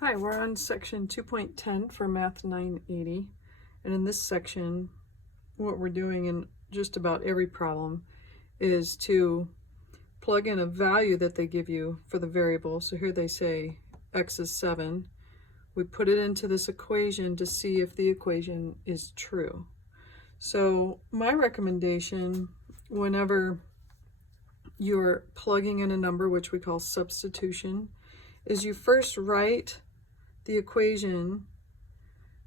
Hi, we're on section 2.10 for Math 980, and in this section what we're doing in just about every problem is to plug in a value that they give you for the variable. So here they say x is 7. We put it into this equation to see if the equation is true. So my recommendation whenever you're plugging in a number, which we call substitution, is you first write the equation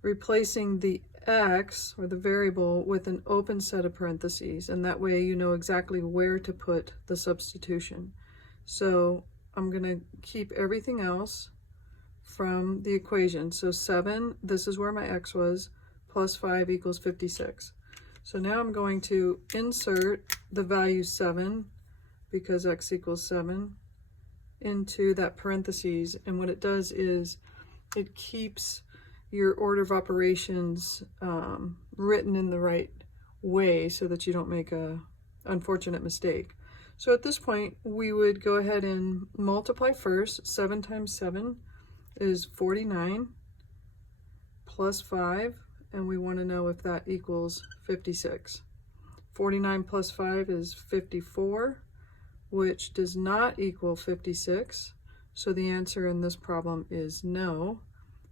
replacing the x, or the variable, with an open set of parentheses, and that way you know exactly where to put the substitution. So I'm going to keep everything else from the equation. So 7, this is where my x was, plus 5 equals 56. So now I'm going to insert the value 7, because x equals 7, into that parentheses, and what it does is it keeps your order of operations written in the right way so that you don't make a unfortunate mistake. So at this point we would go ahead and multiply first. 7 times 7 is 49 plus 5, and we want to know if that equals 56. 49 plus 5 is 54, which does not equal 56. So the answer in this problem is no.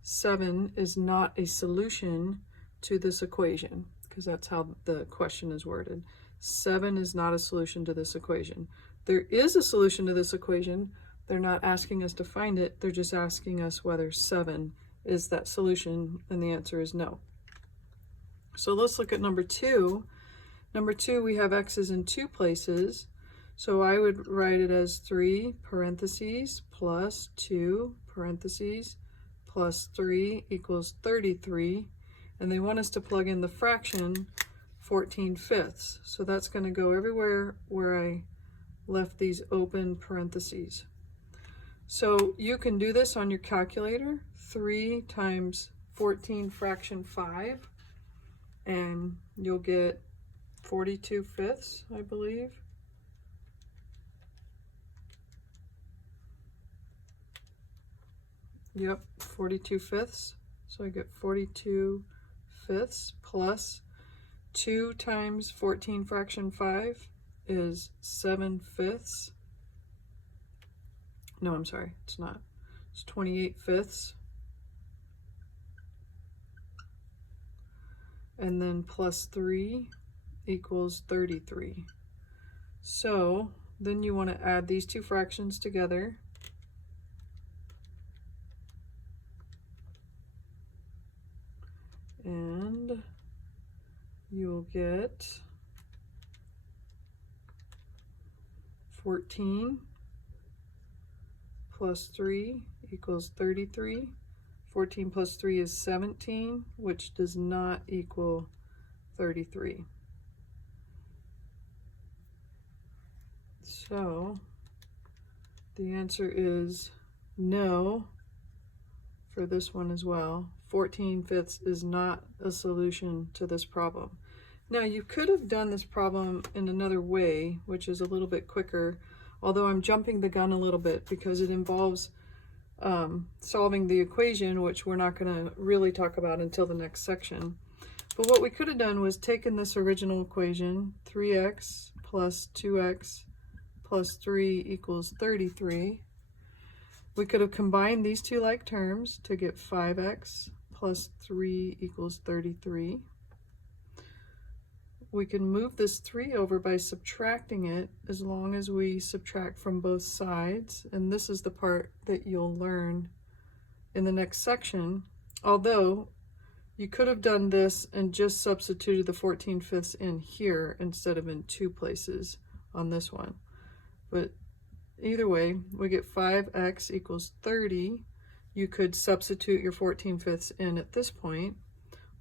7 is not a solution to this equation, because that's how the question is worded. 7 is not a solution to this equation. There is a solution to this equation. They're not asking us to find it. They're just asking us whether 7 is that solution, and the answer is no. So let's look at number 2. Number 2, we have x's in 2 places. So I would write it as 3 parentheses plus 2 parentheses plus 3 equals 33. And they want us to plug in the fraction 14/5. So that's going to go everywhere where I left these open parentheses. So you can do this on your calculator. 3 times 14 fraction 5, and you'll get 42/5, I believe. Yep, 42/5. So I get 42/5 plus 2 times 14 fraction 5 is 7/5. No, I'm sorry, it's not. It's 28/5. And then plus 3 equals 33. So then you want to add these two fractions together. And you'll get 14 plus 3 equals 33. 14 plus 3 is 17, which does not equal 33. So the answer is no for this one as well. 14/5 is not a solution to this problem. Now you could have done this problem in another way, which is a little bit quicker, although I'm jumping the gun a little bit because it involves solving the equation, which we're not going to really talk about until the next section. But what we could have done was taken this original equation, 3x plus 2x plus 3 equals 33. We could have combined these two like terms to get 5x plus 3 equals 33. We can move this 3 over by subtracting it, as long as we subtract from both sides. And this is the part that you'll learn in the next section. Although you could have done this and just substituted the 14/5 in here instead of in 2 places on this one. But either way, we get 5x equals 30. You could substitute your 14/5 in at this point,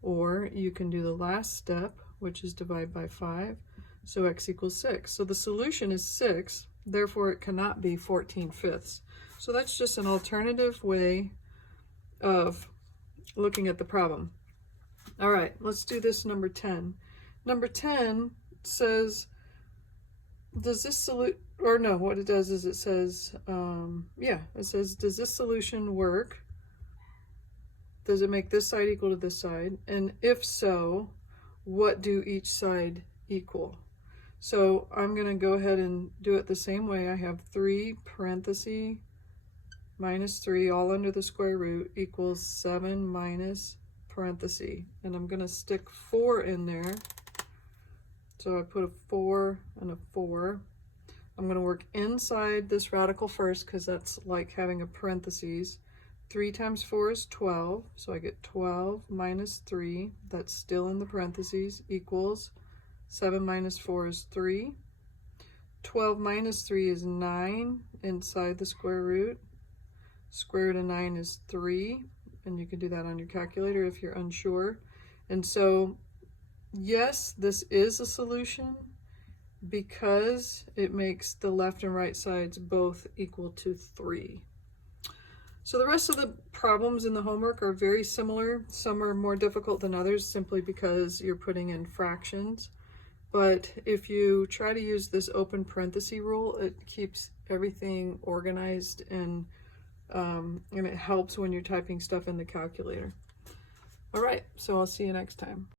or you can do the last step, which is divide by 5, so x equals 6. So the solution is 6, therefore it cannot be 14/5. So that's just an alternative way of looking at the problem. All right, let's do this number 10. Number 10 says, does this solution, what it does is it says, it says, does this solution work does it make this side equal to this side? And if so, what do each side equal? So I'm going to go ahead and do it the same way. I have 3 parentheses minus 3 all under the square root equals 7 minus parentheses. And I'm going to stick 4 in there. So I put a 4 and a 4. I'm going to work inside this radical first because that's like having a parentheses. 3 times 4 is 12, so I get 12 minus 3, that's still in the parentheses, equals 7 minus 4 is 3. 12 minus 3 is 9 inside the square root. Square root of 9 is 3, and you can do that on your calculator if you're unsure. And so, yes, this is a solution because it makes the left and right sides both equal to 3. So the rest of the problems in the homework are very similar. Some are more difficult than others simply because you're putting in fractions. But if you try to use this open parenthesis rule, it keeps everything organized and it helps when you're typing stuff in the calculator. All right, so I'll see you next time.